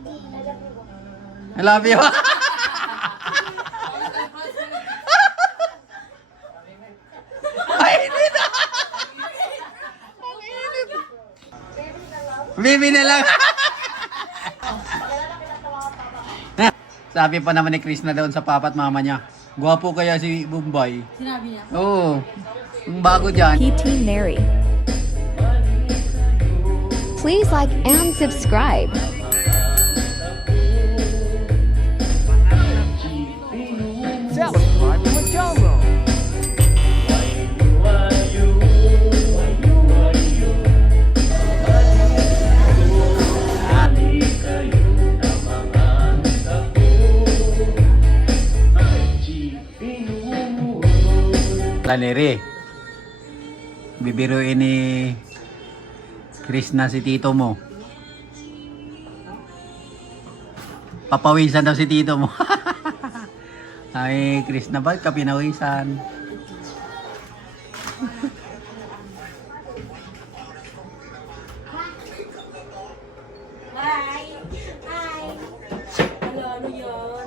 I love you. Ay, hindi na. Baby na lang. Sabi pa naman ni Chris na doon sa papa at mama niya. Gwapo kaya si Bombay. Sinabi niya? Oo. Yung bago dyan. PT Mary. Please like and subscribe. Subscribe to my channel. Lanere. Bibiruin ni Chris na si tito mo. Papawisan daw si tito mo. Ay, Chris na ba? Kapinawisan. Hi! Hi! Hello, ano yun?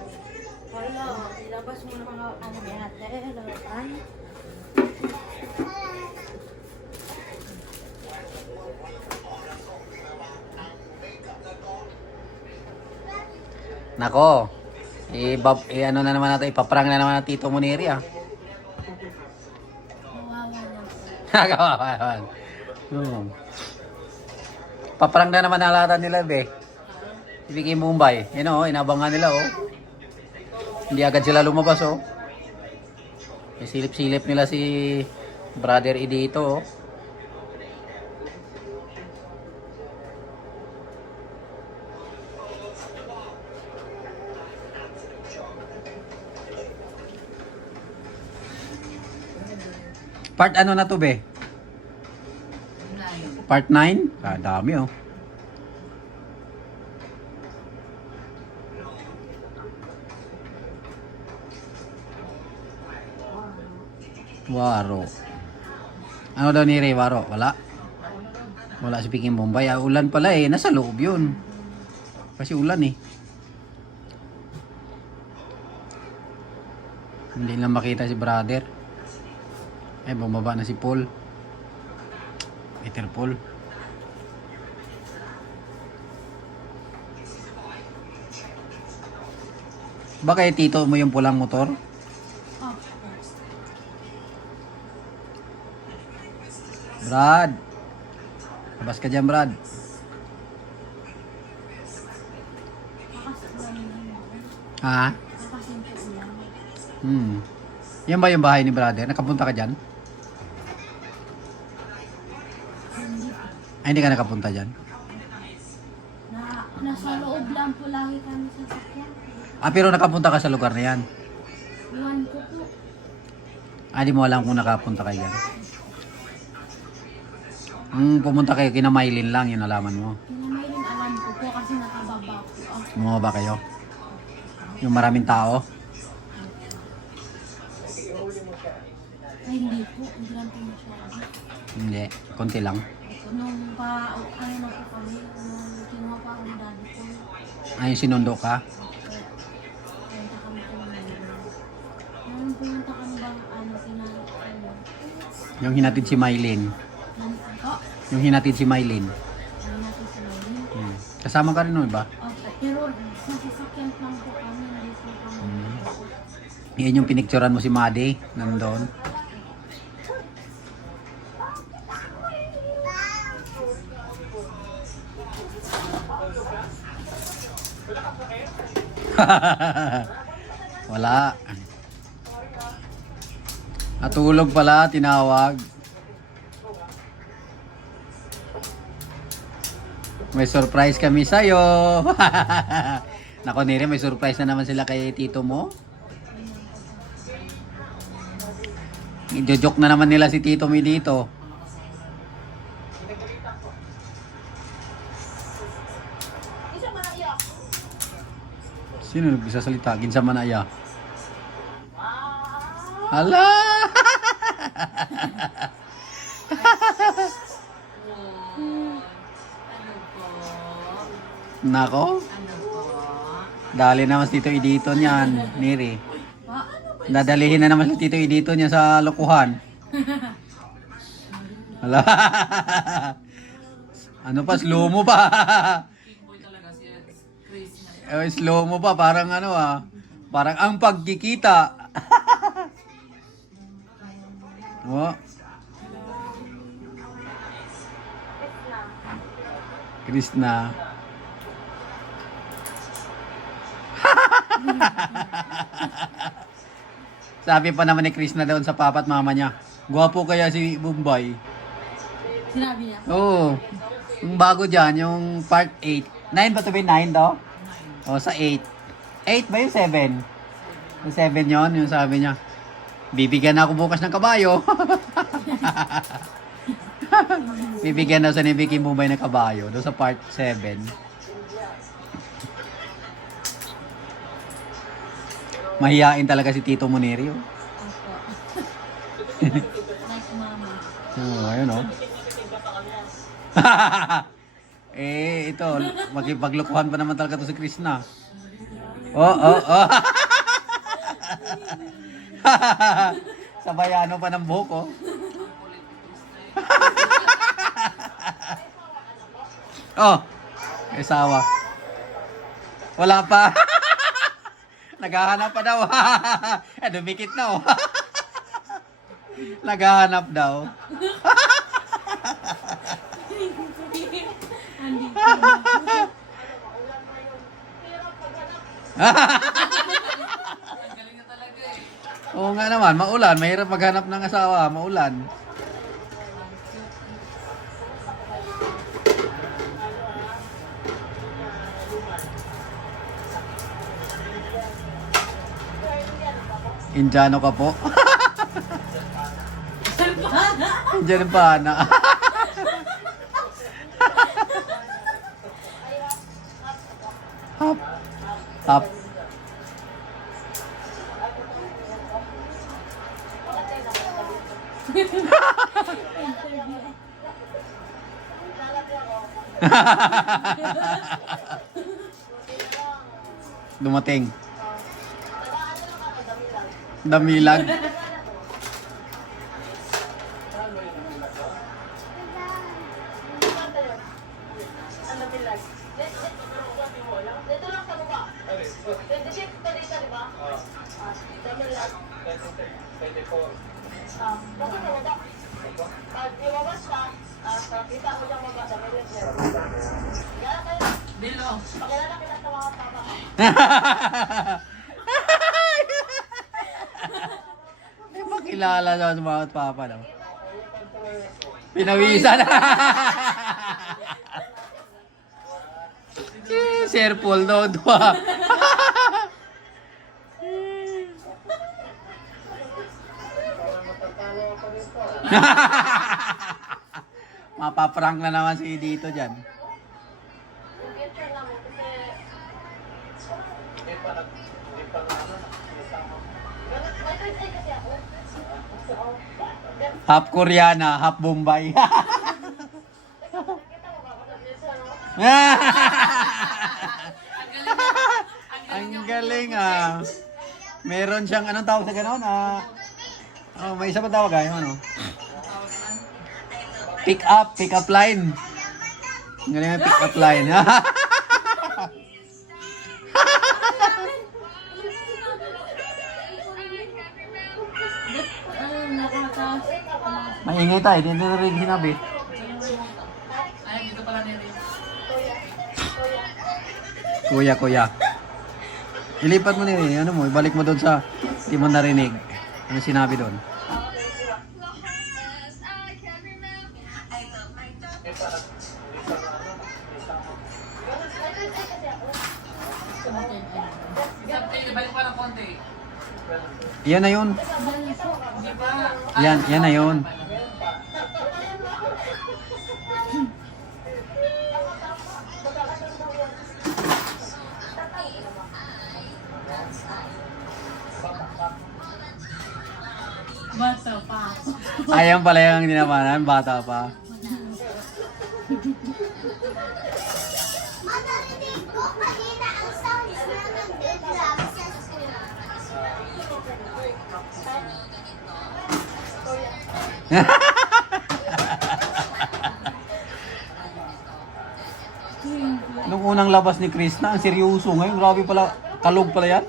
Hello, ilabas mo na mga ano yan. Hello, hi! Nako. Ano na naman natin, ipaprang na naman natin Tito Muniri ah. Kawawa na. Kawawa. Paprang na naman nalatan nila be. Ibigay Mumbai. Yan o, inabangan nila oh. Hindi agad sila lumabas oh. May silip-silip nila si Brother E dito oh. Part ano na to be? Part 9? Ah, dami oh. Waro. Ano daw ni Ray Waro? Wala? Wala si Piking Bombay. Ah, ulan pala eh. Nasa loob yun. Kasi ulan eh. Hindi lang makita si brother. Ay, bumaba na si Paul. Peter Paul. Ba kaya tito mo yung pulang motor? Oh, Brad. Labas ka dyan, Brad. Ha? Yan ba yung bahay ni brother? Nakapunta ka dyan? Ay, hindi ka nakapunta dyan? Nasa loob lang po lagi kami sa sakyan. Ah, pero nakapunta ka sa lugar na yan? Iwan ko po. Ah, di mo alam kung nakapunta ka dyan? Pumunta kayo, kina Mylene lang, yun alaman mo. May rin alam ko po kasi nakababa po ako. Bumaba kayo? Yung maraming tao? Ay, hindi po. Hindi lang po masyado. Hindi, konti lang. Nung ano na po kami, nung kinuha pa ako ng daddy ko, Ay, sinundo ka? punta kami po ng nung pumunta kami bang Yung hinatid si Mylene. Yung hinatid si Mylene. Kasama ka rin nun ba? Pero nasasakyan lang po kami, hindi po kami. Yan yung pinicturan mo si Madi, nandun. Wala. Natulog pala, tinawag. May surprise kami sa'yo. Nako Nere, may surprise na naman sila kay tito mo. I-joke na naman nila si tito mo dito. Sino nagsasalita? Ginsa Manaya. Hala! Nako, Ano po? dali naman si Tito Edito niyan, Neri. Ano ba? Dadalihin na naman si Tito Edito niya sa lokohan. Wala. Ano pa, slow mo pa. Slow mo pa, parang ano parang ang pagkikita. Oh. Krishna. Sabi pa naman ni Krishna doon sa papa at mama niya, gwapo kaya si Bombay. Sinabi niya. Oo. Yung bago dyan, yung part 8. 9 ba ito ba yung 9 daw? O, sa 8. 8 ba yung 7? Yung 7 yun, yung sabi niya. Bibigyan ako bukas ng kabayo. Bibigyan daw sa ni Vicky Mumbai ng kabayo. Doon sa part 7. Mahihain talaga si Tito Monerio. Opo. Like mama. Oo, ayun o. Ito, magipaglukuhan pa naman talaga to si Krishna. Oh. Sabayano pa ng buhok, oh. Oh, isawa. Wala pa. Naghahanap pa daw. Dumikit na, oh. Naghahanap daw. Oo nga naman, maulan. Mahirap maghanap ng asawa, maulan. Indiano ka po? Indiano pa na. Hop. Hop. Dumating. Damilag. May makilala daw sa mga papa daw. Pinawisan. Sir Paul daw doon. Mapaprank na naman si dito dyan. Half Koreana, half Bombay. Ang galing Meron siyang anong tawag sa gano'n? May isa pa tawag ano? Pick up line. Ang galing ang pick up line. Maingay tayo, dito na rin sinabi. Ay, dito pala nila. Kuya. Ilipat mo nila, ano mo, ibalik mo doon sa hindi mo narinig. Ano sinabi doon? Balik pa ng konti. Yan na yun. Yan na yun. Bata pa. Ayan pala yung dinamanan, bata pa. Nung unang labas ni Krishna, ang seryoso ngayon. Grabe pala, kalog pala yan.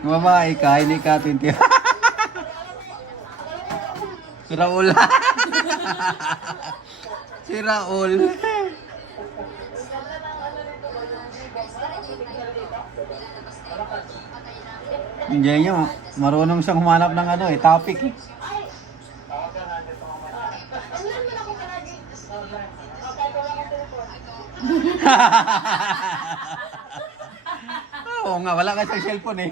Babae ka, hindi ka tinti. Si Raul. Si Raul. Hindi niya, marunong siyang humanap ng ano topic eh. Oo nga, wala ka siyang cellphone eh.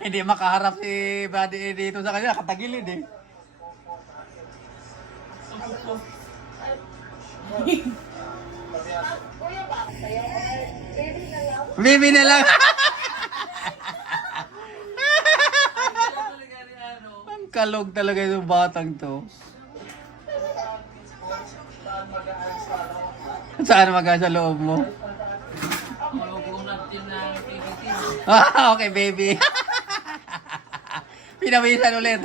Hindi makaharap si Buddy dito sa kanya, katagilid eh. Baby na lang. Ang kalog talaga yung batang to. Saan sa loob mo? Ah, okay, baby. Pinawisan ulit.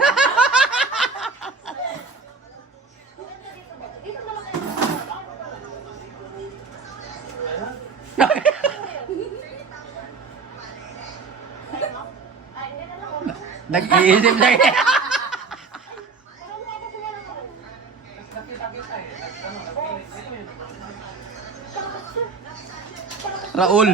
Nag-iisip na Raul.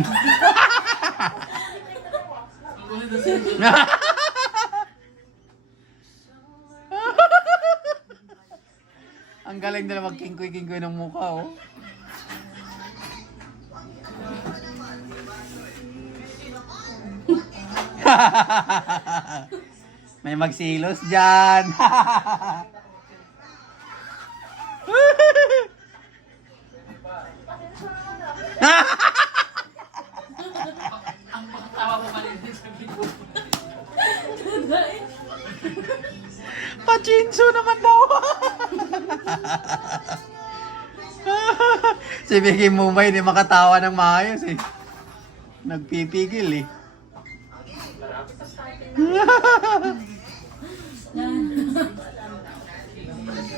Ang galing nila mag-kingkoy-kingkoy ng mukha, oh. May magsilos dyan. Pachinso naman daw. Si Vicky Mumbai hindi makatawa ng maayos eh. Nagpipigil eh.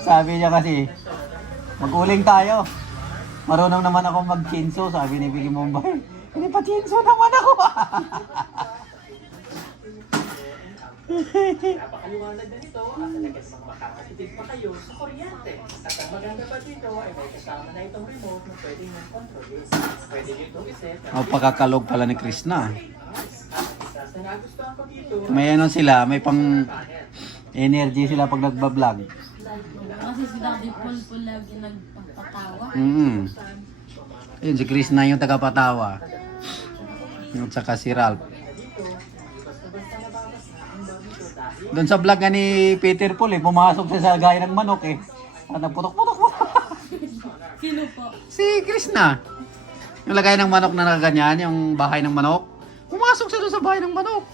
Sabi niya kasi, mag-uling tayo. Marunong naman ako mag-chinso, sabi ni Vicky Mumbai. Hindi pa chinso naman ako. Napakaliwanag na nito at talagang makakatipid pa kayo sa kuryente. At ang maganda pa dito ay may kasama na itong remote na pwede nyo kontrolin. Pwede nyo itong iset na Pagkakalog pala ni Krishna. isa sa nagustuhan ko dito. May ano sila, may pang energy sila pag nagbablog. Kasi si Daddy Paul lagi nagpapatawa. Ayun, si Krishna yung tagapatawa. At saka si Ralph. Doon sa vlog nga ni Peter Paul pumasok siya sa gaya ng manok eh. At nagputok-putok. Sino po? Si Krishna. Yung lagay ng manok na nakaganyan, yung bahay ng manok. Pumasok siya doon sa bahay ng manok.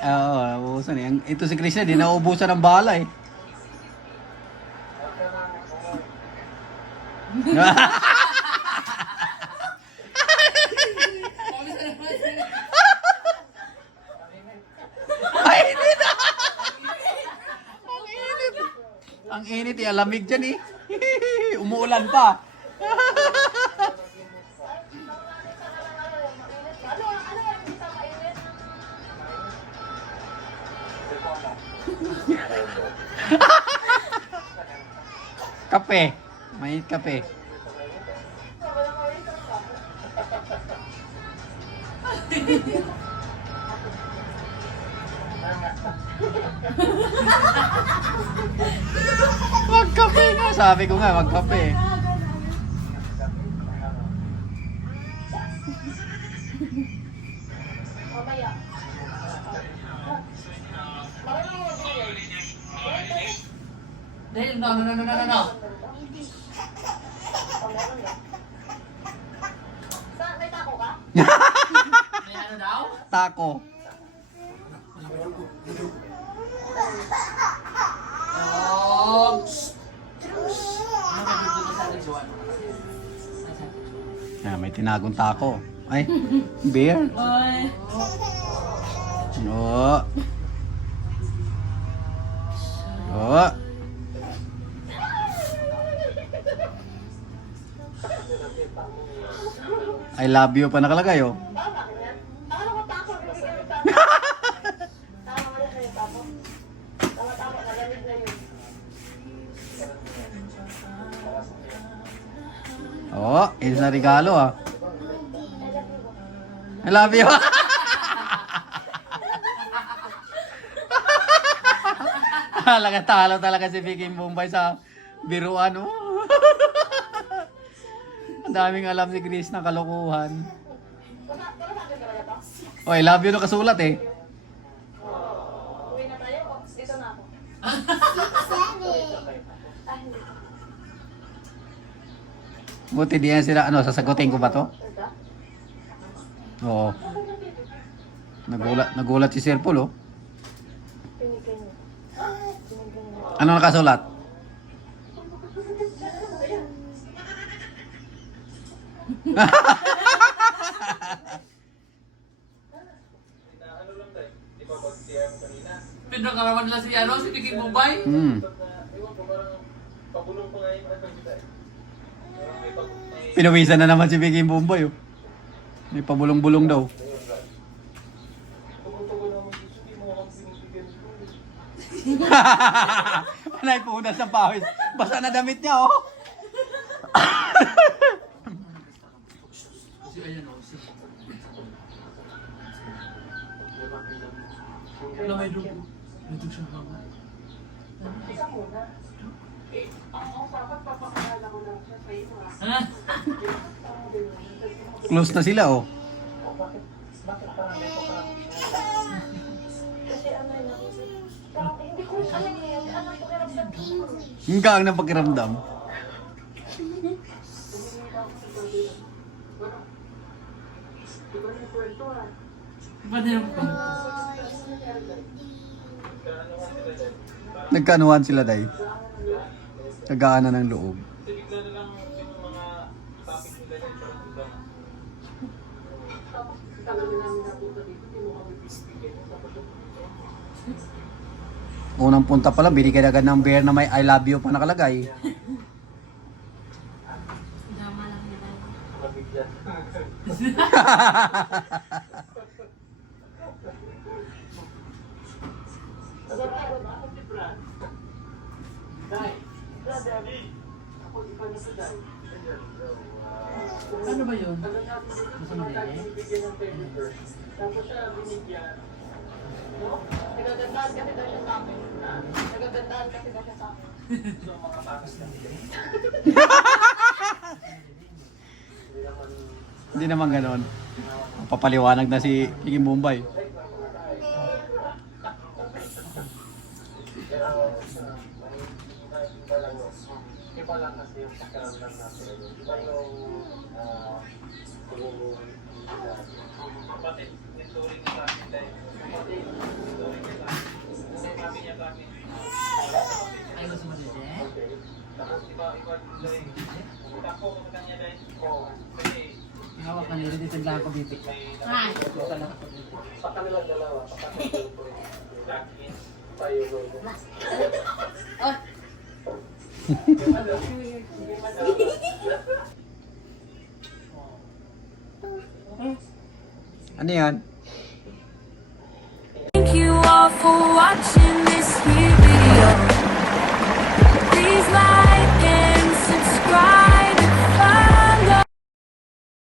Oo, naubusan eh. Ito si Krishna, di naubusan ng bala eh. Ay, init! Ang init! Ang init eh, alamig dyan eh. Umuulan pa. Kape. Mainit kape. Magkape nga. Sabi ko nga, magkape. Dahil, no. May ano daw? Taco. Oh! May tinagong taco. Ay, beer. Ay! Oo. Oo. I love you pa nakalagay, oh. Oh, is na regalo, ah. I love you. Talaga talo talaga si Vicky Bombay sa biruan, oh. Ang daming alam si Chris na kalokohan. Oh, I love you na kasulat, eh. Uwi na tayo. Dito na ako. Buti di yan sila, ano, sasagutin ko ba to? Oo. Nagulat si Sir Paul, oh. Ano nakasulat? Pinagkaraman nila si ano, si Vicky Bombay. Pinawisan na naman si Vicky Bombay, oh. May pabulong-bulong daw. Panay punas sa pawis. Basa na damit niya, oh. Si ayan o, si... Wala may dugo. May dugo siyang hama. Close na sila, oh. Hindi ko alam yun. Ano po kaya sa Yung kaang ng pakiramdam. Ba't yun po? Nagkaanuhan sila, day. Nagkaana ng loob. Unang punta pala, binigyan agad ng beer na may I love you pa nakalagay. Dama lang nila. Ano ba yun? Gusto mo din eh? Tapos siya binigyan. Nagagandahan kasi daw siya sa akin. Nagagandahan kasi daw siya sa akin. So, mga pakas na nila. Hindi naman ganon. Papaliwanag na si Vicky Bombay. Iba lang kasi yung pagkaramdam natin. Iba yung kapatid, nituring sa akin dahil kapatid, nituring niya sa akin. Kasi sabi niya sa akin, Ay, gusto mo din eh? tapos iba dahil, ako sa kanya dahil, kasi Hawak ka nila dito lang ako dito. Hi. Dito lang ako dito. sa kanilang dalawa, pakatulong ko rin. Jacqueline, tayo logo. Oh, Ano yan?